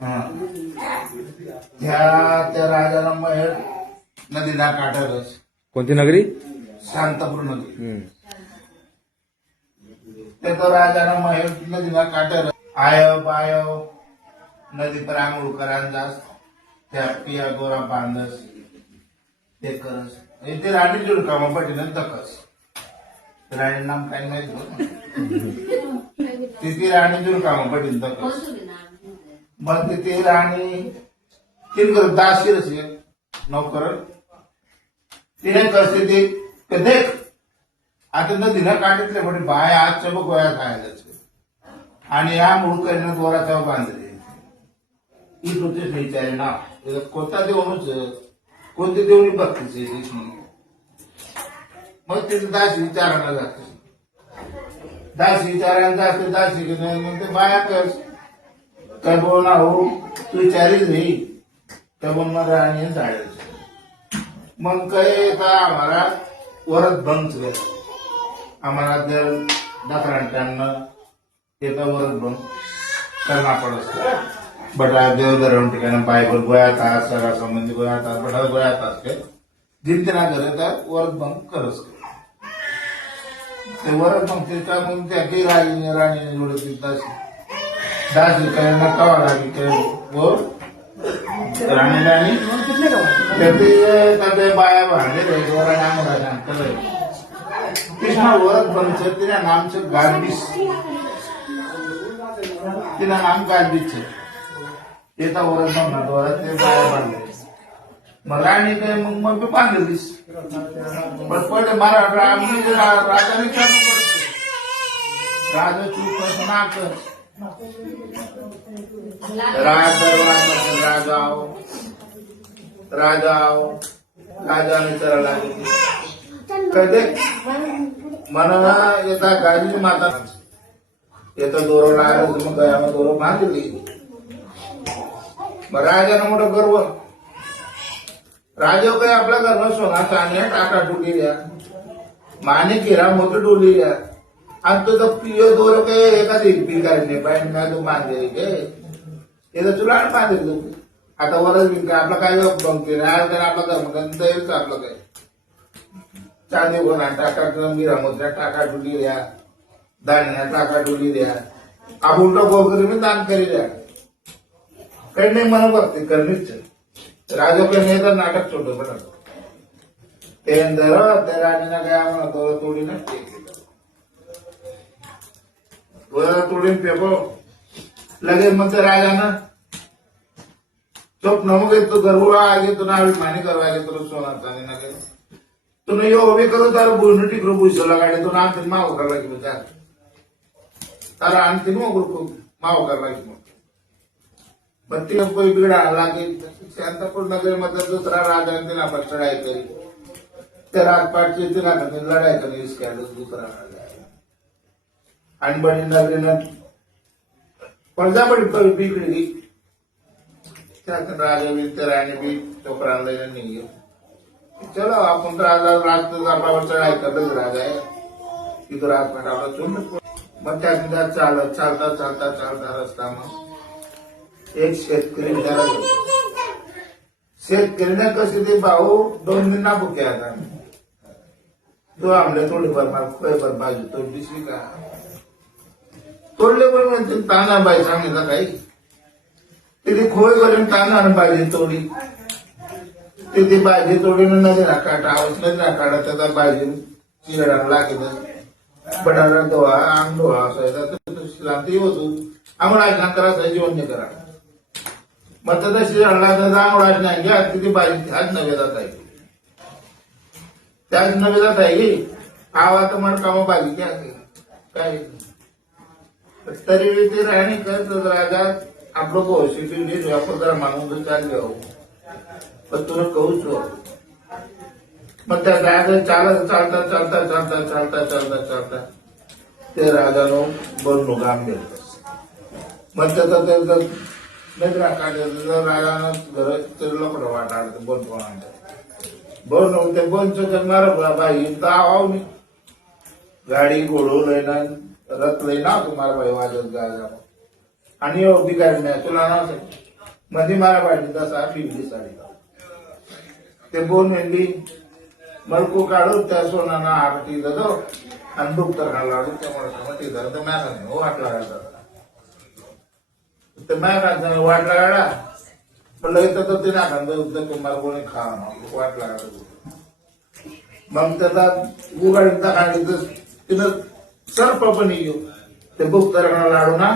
हा. ह्या त्या राजाला महेर नदीला काठारच कोणती नगरी? शांतापूर नदी. हम्म. त्याचा राजाला महेर नदीला काठार आय बाय नदी पर आंघोळ करांदास त्या पिया गोरा बांधस. ते करस. ते राणी जोड कामा पटीन तकस राणी नाम काय माहीत. ती ती राणी जोड कामा पटीन तकस मग ते ते राणी तीन करत दासी रसी नौकर तिने करते ते ते देख. आता तिनं काढितले म्हणजे बाय आजच्या बघ गोया खायला आणि या मुळकरीनं दोरा तेव्हा बांधले ही तुझेच विचार ना. कोणता देऊनच कोणते देऊन बघतीचे मग तिथे दास विचारायला जाते दास विचारायला जाते दास की नाही ते बाया कर. काय ना हो तू विचारीच नाही. त्या बोल मग राणी जाळायचं मग काय का आम्हाला वरत भंग गेलं आम्हाला त्या डकरांना त्याचा वरत भंग करना पडत बटा देव धरम ठिकाणी बायबल गोया तास सगळा संबंधी गोया तास बटा गोया तास काय जिंतना करे तर वरत भंग करस ते वरत भंग ते मग त्या काही राणी राणी जोडत दासी दाजू काय नका लागली आणि बाया भांडले ते वर नाम राहणार वर बनचं तिला नामचं गार्बिस तिला नाम गार्बिस ते तर वर बनणार ते बाया भांडले मग राणी काय मग मग मी बांधलीस पण पडले मला राणी राजा विचार राजा चूक ना कर. राज दरबार राजा आओ राजा आओ राजाने चरा लागली कधी मला येता गाडीची माता येता दोरो लागला मग गयामध्ये दोरो बांधली मग राजानं मोठं गर्व राजा काही आपला गर्व सोना चांदण्या टाका डुलील्या माने किरा मोठं डुलील्या आणि तो तर पियो दोर काही एका दिल नाही पण काय तू बांधले के ते तर तुला आणि तू आता वरच बिल आपला काय बंके नाही तर आपला गर्म गंध आपलं काय चांदी गोना टाका गंभीर मोत्या टाका डुली द्या दाण्या टाका डुली द्या आपण तो गोगरी मी दान करी द्या काही नाही मला बघते करणीच राजोकडे नाही तर नाटक छोटं बरं ते नंतर त्या राणीना काय म्हणतो तोडी नसते दोरा तोडीन पेपर लगेच मग त्या ना चोप नमग येतो गरबुळा आगे तो नावी मानी करवा घेतो सोना चांदी ना गेलो तुला यो उभी करू तार बुळणं टिकरो बुजला गाडी तो नाम माव करला की विचार तारा आणखी मग माव करला की मग. बत्ती कोई बिगड़ा लागे शांतापूर नगरमध्ये दुसरा राजा आणि तिला आपण चढाई त्या राजपाटची तिला नवीन लढाई करी दुसरा राजा. आहे. आणि बडी नगरीनं पडजापडी कवी बिगडी त्यात बी त्या बी नाही चलो आपण राजा राज राजा आहे तिथं मग त्या चालत चालता चालता चालता रस्ता मग. एक शेतकरी विचारत शेतकरीने कसे ते भाऊ दोन दिना भुके आता. तो आमले थोडी बरबाद खोय बरबाद तो दिसली का? तोडले पण म्हणते ताना बाई सांगितलं काही. तिथे खोय करून ताना पाहिजे तोडी. तिथे भाजी तोडीनं नदी ना काटा आवाज नदी ना काढा त्याचा भाजी चिरा लागेल. बटाटा धुवा अंग धुवा असायचा ते होतो. आम्हाला आज करायचं जीवन नाही करा. मग त्याचा शिरडला त्याचा आंघोळाच नाही घ्या तिथे भाजी ह्याच नवेदात आहे. त्याच नवेदात आहे. आवा तर मला कामा भाजी घ्या तरी ते राहणी करत राजा आपलं भविष्य नीट व्यापार जरा मागून चालले हो पण तुला कहूच मग त्या राजा चालत चालता चालता चालता चालता चालता चालता ते राजा राजानो बनलो काम गेलं मग त्याचा त्याचा नजरा काढायचं राजानं घर तिरलं पण वाटाडतं बन बन ते बनचं जन्मार बाई मी गाडी घोडो लयना रथ लयना तुम्हाला भाई वाजत गायला आणि हो, बिगाड नाही. तुला ना म्हणजे मला पाहिजे तसा पिवली साडी. ते बोल मेंढी मलकू काढू त्या सोनाना आरती दो आणि दुख तर घालाडू त्यामुळे मग झालं तर मॅ सांग हो वाटला तर मॅ वाटला गाडा पण लगेच तर ते ना खांदा उद्या तुम्हाला कोणी खा वाट लागायचं. मग त्याचा उघडीचा काढली तर तिनं सर्प पण ते बुक तर लाडू ना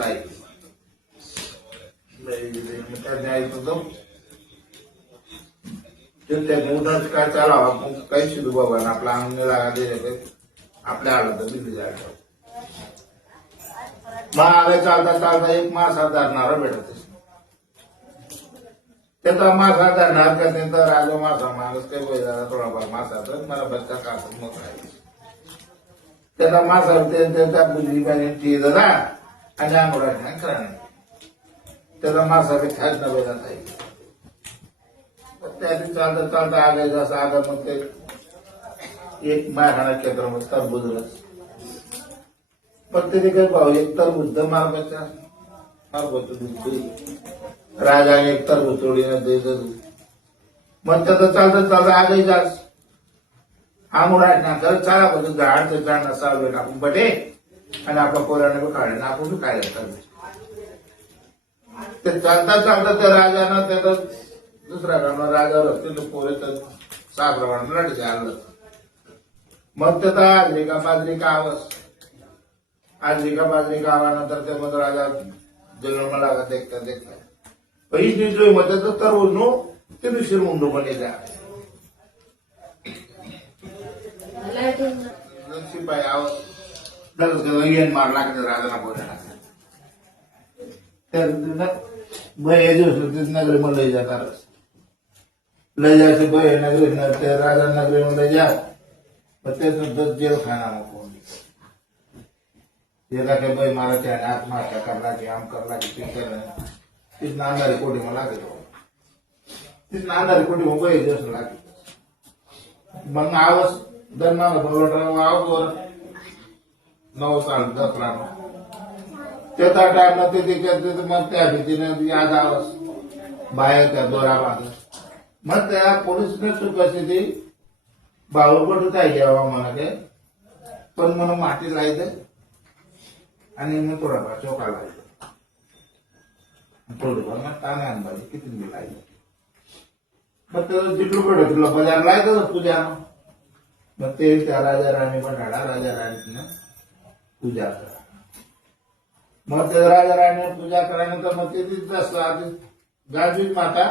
आहे? त्या काय चालावा आपण काही शिकू बाबा आपला आपल्या आला तर जायचं आले चालता चालता एक मासा धरणारा हो भेटत त्याचा मासा धरणार का त्यांचा राजा मासा माणूस काही वय झाला थोडाफार मासा तर मला बच्चा काढत मग त्याला मासा ते- त्यांचा बुद्धी पाहिजे टी जरा आणि आंघोळा नाही करा नाही. त्याचा मासा बी खायच न बघा नाही त्याने चालता चालता आगाय जसं आगा मग ते एक मायखाना केंद्र मग टरबूजच पण त्याने काय भाऊ एक तरबुज तर मार्गाच्या मार्गाचं दूध दूध एक तरबुज तोडीनं द्यायचं दूध मग त्याचं चालतं चालतं आगाय जास्त आंघोळा ना तर चाला बघ झाड तर झाड नसा वेळ टाकून बटे आणि आपला पोराने बी ना आपण काय काढे ते चालता चालता त्या राजानं त्याचा दुसऱ्या गावला राजा रस्ते पोरे तर सागरवाड लढे आणलं मग त्याचा आजरी का बाजरी का आवाज आजरी का बाजरी का आवानंतर ते मग राजा जन्म लागत देखता देखता. पहिली दिवशी मध्ये तर तरवूज नो ते दुसरी मुंडू पण येत्या शिपाई मार लागते राजाला पोराला तर भय नगरी मला लय जातात लय जायचे भय नगरी राजा नगरी मध्ये जा ते सुद्धा जेल मग कोण त्याला काय बाई मला आणि आत्महत्या करला आम करला ते केलं तीच नांदारी कोटी मला लागेल तीच नांदारी कोटी मग बाई दिवस लागेल मग आवाज दरमा बोलवटा आवाज वर नऊ साल दस लाख त्याचा टाइम ते तिच्या मग त्या भीतीने आज आवाज. बाहेर त्या दोरा बांध मग त्या पोलिसने चुकायची ती बाळू पण काय घ्यावा मला ते पण म्हणून माती लायचं आणि मग थोडाफार चोका लायचं थोडंफार मग ताने आणबाजी किती मी लायचं मग त्याचं जिकडं पडलं तुला बाजार लायचं पूजा मग ते त्या राजा राणी बनाडा राजा राणीनं पूजा करा. मग ते राजा राणी पूजा करायनंतर मग ते तिथं आधी. गाजवी माता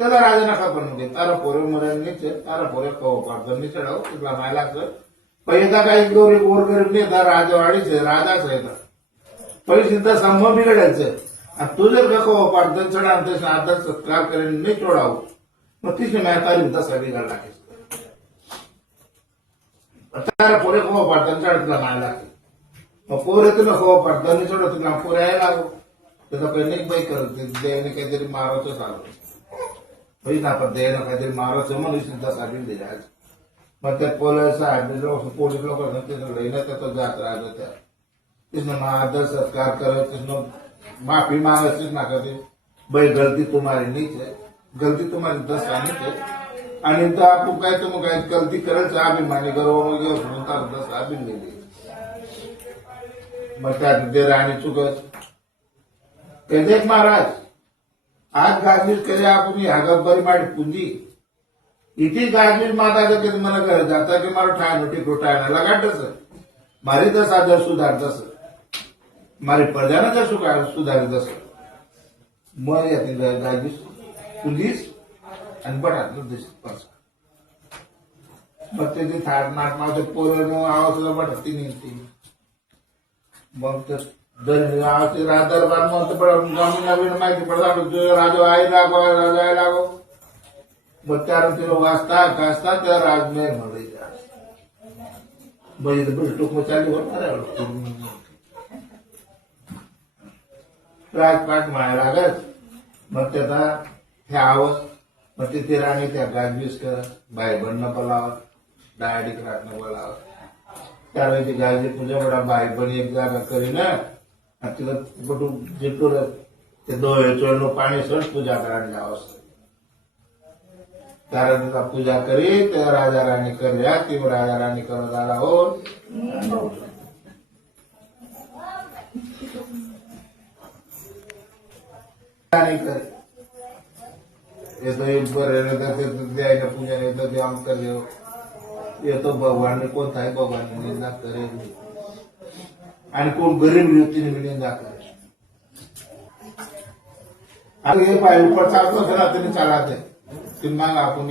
त्याला राजा नका पण म्हणजे तारा पोरे मध्ये तारा पोरे कव पाडतो निचडाव तिथला माय लागतं पहिला काही गौरी गोर गरीब नाही तर राजवाडीच आहे राजाच आहे तर पैसे संभव बिघडायचं. आणि तू जर का कव पाडतो चढा तसं आदर सत्कार करेन मी चोडावं. मग तिथे नाही तारीख तसा बिघडला तारा पोरे कव पाडतो चढा तुला माय लागते मग पोरे तुला हो पडताना सोडत तुला पोरे यायला लागो त्याचा काही नाही बाई करत ते देवाने काहीतरी मारायचं आलो बाई ना पण देवानं काहीतरी मारायचं म्हणून सुद्धा साधून दिले आज मग त्या पोलीस लोक पोलीस लोक तिथं लईनं त्याचं आणि त्या आणि तर आपण काय तुम्ही काय गलती करायचं अभिमानी गर्व मग घेऊन तर दस मग त्यात ते राणी चुकत ते देख महाराज आज गाजवीर करे आपण ह्या बरी माडी पुंजी। इथे गाजवीर माता की मला घर जाता की मला ठाय नोटी कोटायला लगाट मारी तसा जर सुधार तसं मारी प्रजानं जर सुधार सुधार तसं मग यातील गाजवीर पुंजीस आणि बटाट दिस मग ते थाट नाट माझं पोरं आवाजाला बटाट ती. निघते मग तर दर आवाज दरबार मग जमीन नवीन माहिती पडतात तुझं राजू आहे लागो राजा आई लागो. मग त्याला ते लोक वाचता गाजता त्या राजमेरमध्ये म्हणजे भेटूक मग चालू होत राजपाट माया लागत. मग त्याचा हे आवाज मग ते राणी त्या गाजवीस कर बाय बनणं बोलावं डायडिक राखणं बोलावं त्यावेळी ती गाजवी पूजा बडा बाई एक जागा करीन. तिला बटू जिटूर ते डोळे चोळणं पाणी सण पूजा करायला जावं कारण तिचा पूजा करी त्या राजा राणी करूया ती राजा राणी करत आला हो. राणी कर. येतो एक बरं द्यायला पूजा येतं ते आमकर येतो भगवान कोणता आहे भगवान? निंदा करेल आणि कोण गरीब व्यक्तीने बी निंदा आणि हे पाय ऊपर चालतो ना तुम्ही चालत तुम्ही मागा आपण